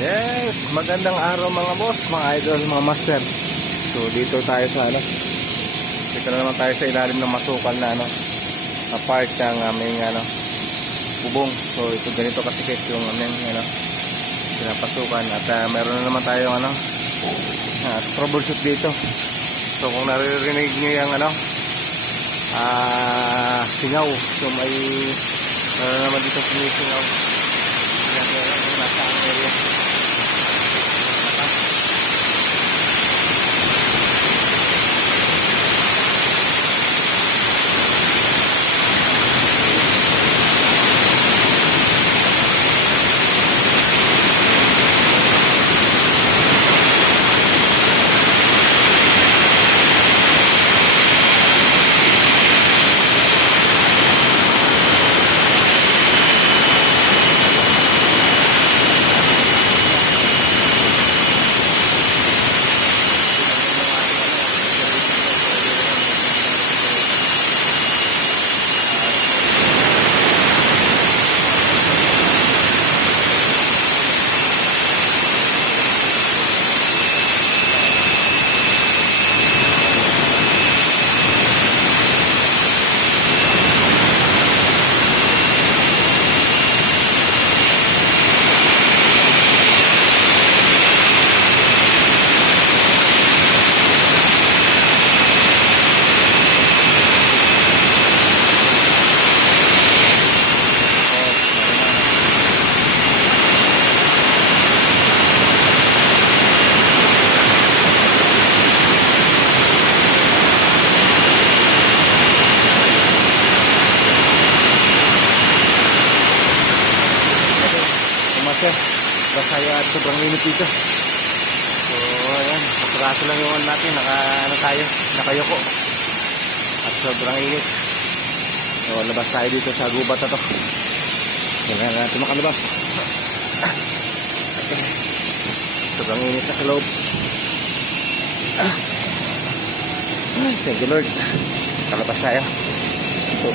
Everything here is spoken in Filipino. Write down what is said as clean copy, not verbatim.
Yes, magandang araw mga boss, mga idol, mga master. So dito tayo sa dito na naman tayo sa ilalim ng masukal na na part ng aming bubong. So ito ganito kasikip yung aming pinapasukan at meron na naman tayong troubleshoot dito. So kung naririnig niyo yung singaw, so may meron naman dito sinisingaw. Nasa ang area. Basaya at sobrang init dito. So ayan, kapiraso lang yung natin, nakayoko at sobrang init. So labas tayo dito sa gubat na to. Kailangan natin makalabas. Okay. Sobrang init na sa loob. Thank you Lord. Kalabas tayo. So